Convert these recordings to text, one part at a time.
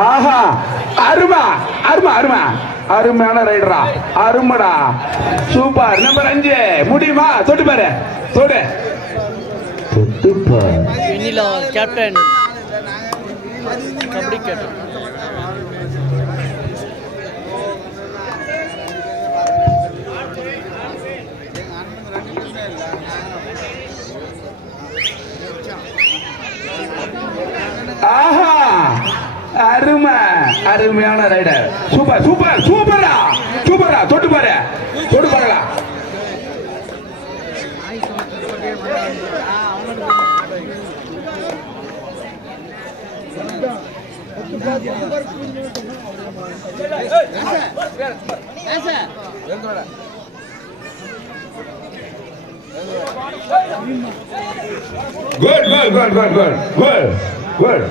ஆஹா அருமா அருமா அருமா அருமையான ரைடரா அருமடா சூப்பர் நம்பர் 5 முடியுமா தொட்டு பாரு தொடு வெண்ணிலா கேப்டன் கபடி கேப்டன் ஆஹா அருமை அருமையான ரைடர் சூப்பர் சூப்பர் சூப்பரா சூப்பரா தொட்டு பாரு தொட்டு பாருடா good good good good good good good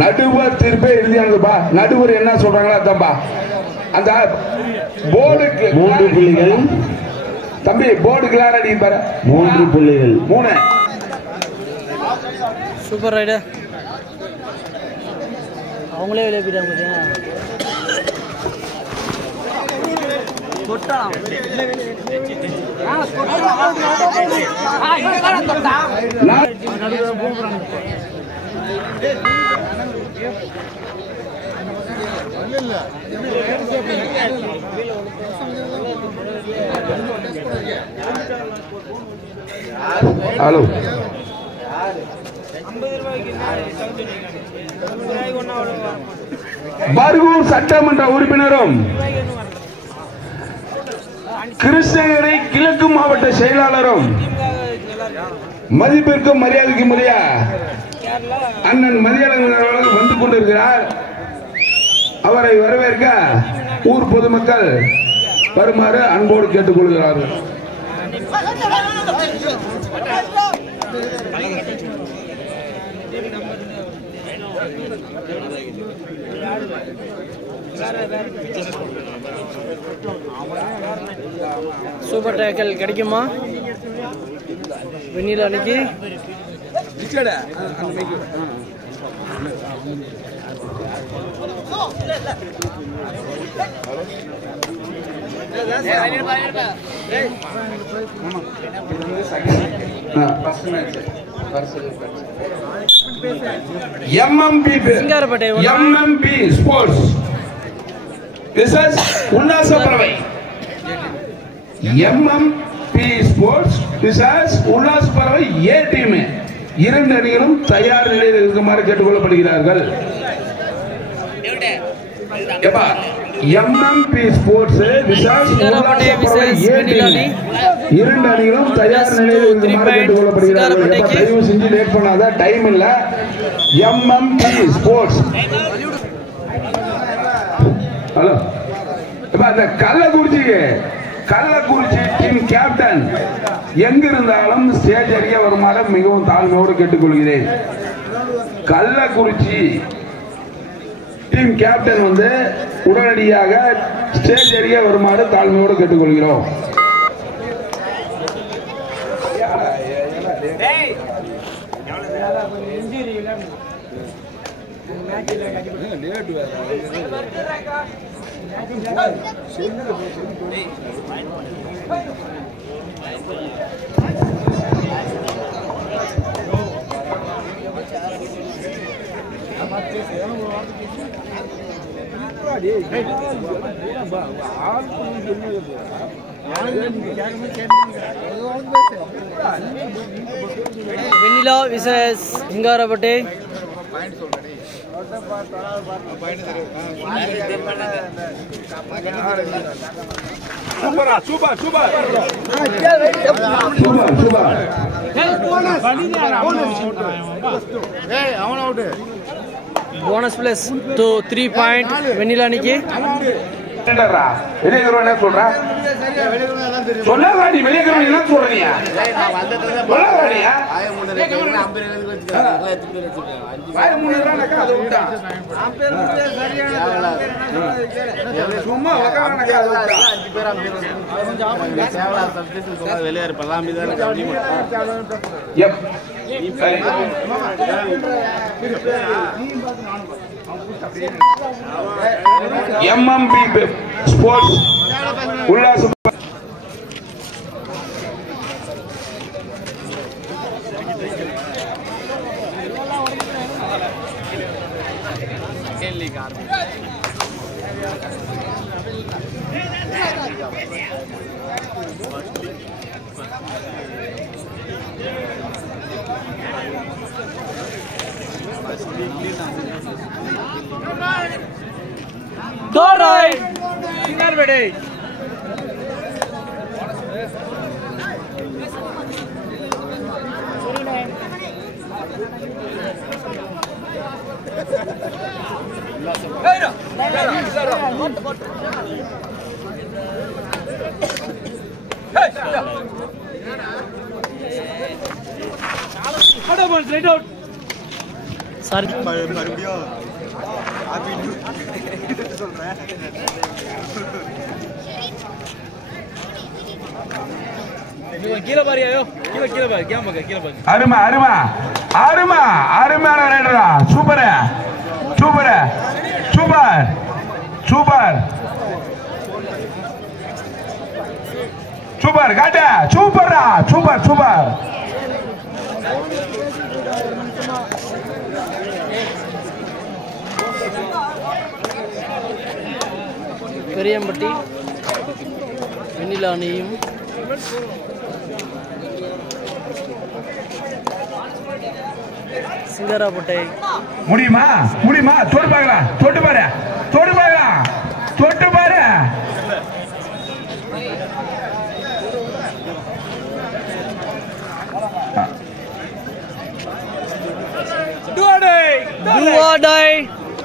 நடுவர் தீர்ப்பே இறுதியானதுப்பா நடுவர் என்ன சொல்றாங்களோ அதான்பா அந்த போர்டுக்கு 3 புள்ளிகள் தம்பி போர்டு கிளார் அடி பாரு 3 புள்ளிகள் 3 சூப்பர் ரைடர் அவங்களே வெளியே போயிட்டாங்க ஹலோ பர்கூர் சட்டமன்ற உறுப்பினரும் கிருஷ்ணகிரி கிழக்கு மாவட்ட செயலாளரும் மதிப்பிற்கும் மரியாதைக்கும் உரிய அண்ணன் மதியழகன் அவர்கள் வந்து கொண்டிருக்கிறார். அவரை வரவேற்க ஊர் பொதுமக்கள் வருமாறு அன்போடு கேட்டுக்கொள்கிறார்கள். சூப்பர் டேக்கல் கிடைக்குமா வெண்ணிலா அன்னைக்கு? MMP ஸ்போர்ட்ஸ் விசஸ் உல்லாச பறவை. MMP ஸ்போர்ட்ஸ் விசஸ் உல்லாச பறவை ஏ டீம் இரண்டு அணிகளும் தயார் நிலையில் இருக்குமாறு கேட்டுக்கொள்ளப்படுகிறார்கள். MMP ஸ்போர்ட்ஸ் விசஸ் உல்லாச பறவை ஏ டீம் இரண்டு அணிகளும் தயார் நிலையில் இருக்குமாறு கேட்டுக்கொள்ளப்படுகிறார்கள். தயவு செஞ்சு லேட் பண்ணாத, டைம் இல்ல. MMP ஸ்போர்ட்ஸ் ஹலோ இந்த கள்ளக்குறிச்சி டீம் கேப்டன் எங்க இருந்தாலும் ஸ்டேஜ் அருகே வருமாறு மிகவும் தாழ்மையோடு கேட்டுக்கொள்கிறேன். கள்ளக்குறிச்சி டீம் கேப்டன் வந்து உடனடியாக ஸ்டேஜ் அருகே வருமாறு தாழ்மையோடு கேட்டுக்கொள்கிறோம். வெண்ணிலா விசஸ் சிங்காரப்பட்டை. போனஸ் பிளஸ் 3 பாயிண்ட் வெண்ணிலா அன்னைக்கு. வெளியே சொல்ற சொல்லாடி வெளியே என்ன சொல்றீங்க? சும்மா வெளியே இருப்பலாம். MMB ஸ்போர்ட்ஸ் உல்லாச Go right. Singer bede. Straight out. Sorry. கீழே பாரு ஐயோ கீழே பாரு கேம் பாரு கீழே பாரு அருமா அருமா அருமா அருமையான ரைடரா super super super super super காட்ட சூப்பரா சூப்பர் சூப்பர் பெரியம்பட்டி வெண்ணிலா அணியும் சிங்கராப்பட்டை முடியுமா முடியுமா தொட்டு பார்க்கலாம் தொட்டு பாரு தொட்டு பார்க்கலாம் தொட்டு பாரு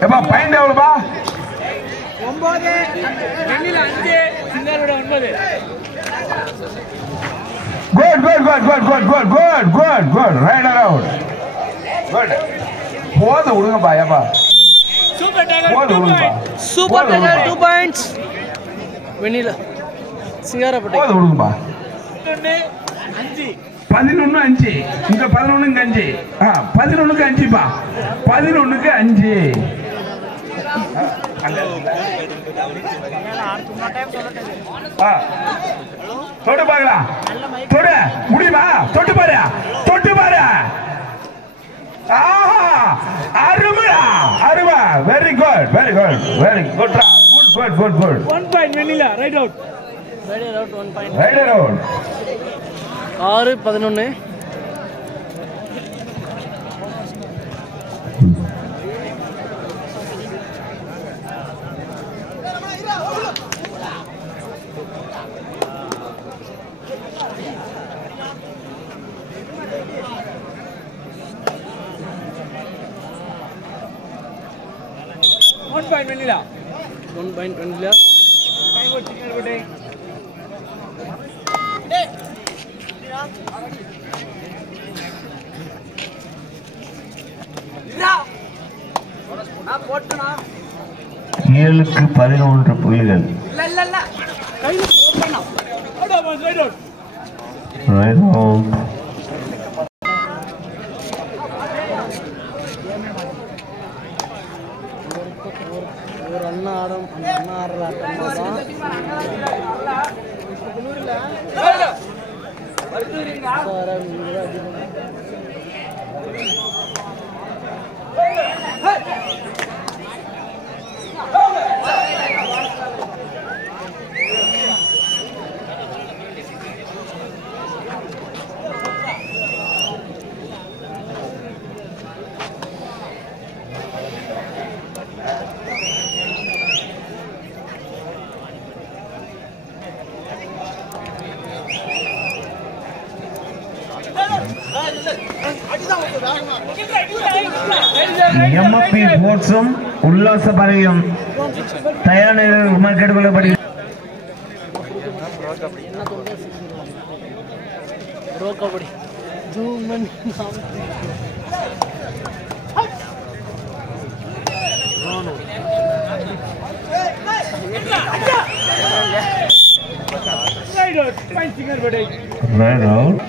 எப்பா பாயிண்ட் எவ்வளவுப்பா 9 வெண்ணிலா 5 சிங்கரோட 9 good good good good good good good good good right around good போது விடுங்கப்பா ஏப்பா சூப்பர் டைகர் போது 2 விடுங்கப்பா பாயிண்ட்ஸ் சூப்பர் டைகர் 2 பாயிண்ட்ஸ் வெண்ணிலா சிங்கராப்பட்டை போது விடுங்கப்பா 5 11 5 இங்க 11 க்கு 5 11 க்கு 5 பா 11 க்கு 5 தொட்டு பார்க்கலாம் தொடு முடியுமா தொட்டு பாரு தொட்டு பாரு அருமையா அருமை very good very good very good good good good 1 point Vennila right out 1 point right around 6-11 1 point Vanilla. 1 point Vanilla. ஏழுக்கு 11 புள்ளிகள். Right out. ஒரு அண்ணா ஆடம் அந்த அண்ணா ஆடுற எம்எப்பி ஸ்போர்ட்ஸும் உல்லாச பறவையும் தயார் நிலையில் கேட்டுக்கொள்ளப்படுகிறது. ப்ரோ கபடி ஜூமன் Right out.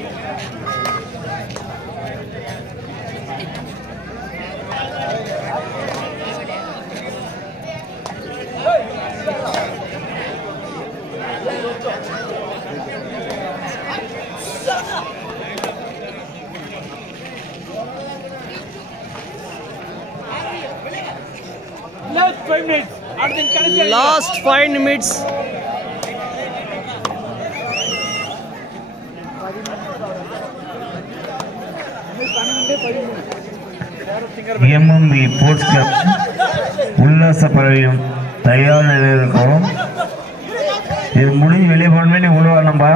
Last 5 minutes. MMB Sports Club உல்லாச பறவையும் தயார் நிலையில் இருக்கிறோம். இது முடிஞ்சு வெளியே போனமே நீ உள்ள வரணும்பா.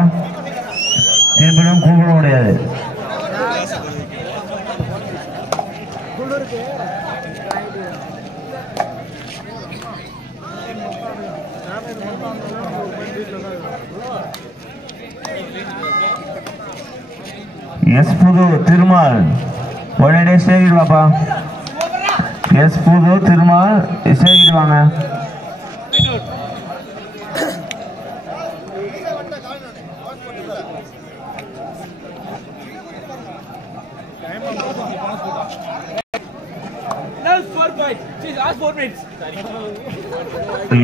திருப்பியும் கூப்பிட முடியாது. எஸ் புது திருமால் உடனே ஸ்டேஜில் வாப்பா. எஸ் புது திருமால் ஸ்டேஜில் வாங்க.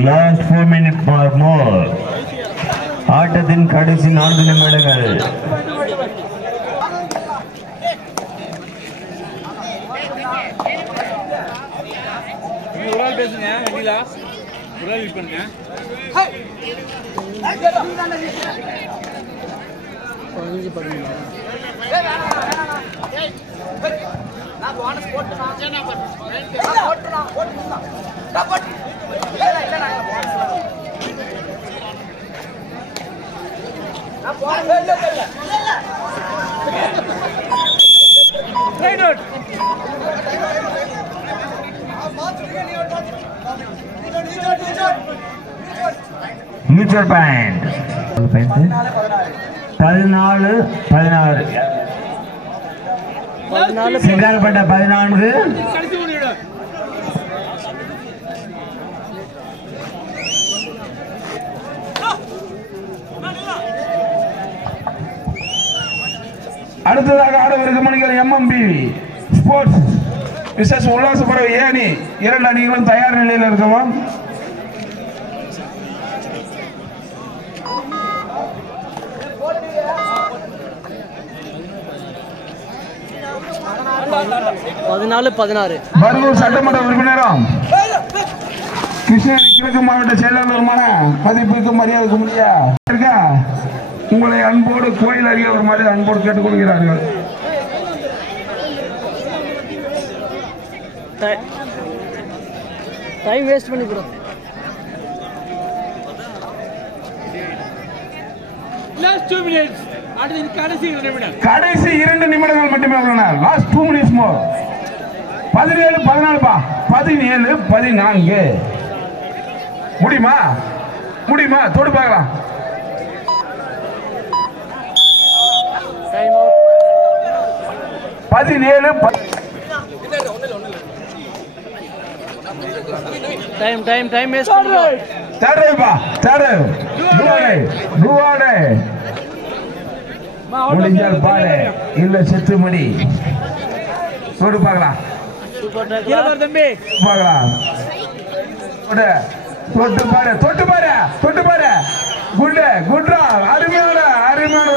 Last 4 minutes or more. ஆட்டத்தின் கடைசி 4 நிமிடங்கள். பேசுங்க வெண்ணிலா குரல் பண்ணுங்க. Mutual point 14-16 சிங்காரப்பட்ட 14 அடுத்ததாக ஆடவிருக்கும் மணிகள் MMB ஸ்போர்ட்ஸ் விசேஷ உல்லாச பறவை ஏ அணி 2 அணிகளும் தயார் நிலையில் இருக்கவும். பர்கூர் சட்டமன்ற உறுப்பினரும் கிருஷ்ணகிரி கிழக்கு மாவட்ட செயலாளருமான மதிப்புக்கு மரியாதைக்கு முடியா இருக்கா உங்களை அன்போடு கோயில் அருகே ஒரு மாதிரி அன்போடு கேட்டுக்கொள்கிறார்கள். டைம் வேஸ்ட் பண்ணி கூட கடைசி 2 நிமிடங்கள் மட்டுமே உள்ளன. Last 2 minutes more. 17 14 பா 17 14 முடியுமா முடியுமா தொடு பார்க்கலாம். Time out. 17 டைம் வேஸ்ட் பண்ணி தேர்டேப்பா தேர்டே டூவாடே முடிஞ்சால் பாரு இல்ல செத்து மடி தொடு பார்க்கலாம். சூப்பர் டேக்கர் தம்பி பார்க்கலாம். தொட்டு பாரு குட்ரா அருமையான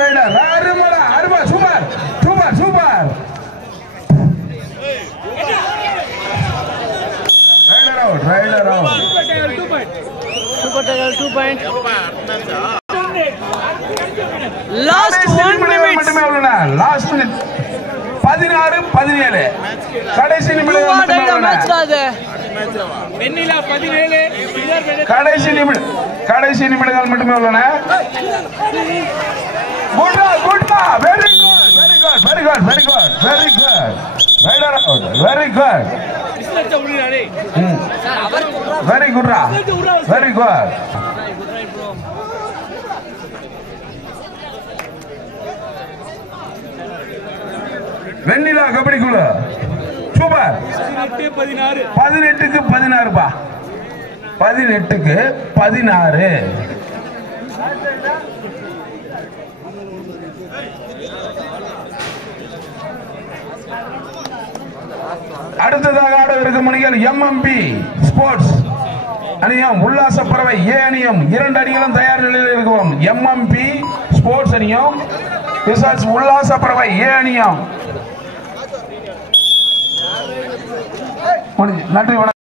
ரைடர் அருமை super raider out super tackle 2 point. Last 1 minute மட்டுமே உள்ளன. லாஸ்ட் மினிட் 16-17 கடைசி நிமிடங்கள் மட்டுமே உள்ளன. வெண்ணிலா 17 கடைசி நிமிடங்கள் மட்டுமே உள்ளன. குட்ரா very good raider out very good Vennila kabaddi குழு சூப்பர். 18க்கு 16 பா 18க்கு 16. அடுத்ததாக ஆடவிருக்கும் மணிகள் MMB ஸ்போர்ட்ஸ் அணியும் உல்லாச பறவை ஏ அணியும் 2 அணிகளும் தயார் நிலையில் இருக்கும். MMB ஸ்போர்ட்ஸ் அணியும் உல்லாச பறவை ஏ அணியும். நன்றி.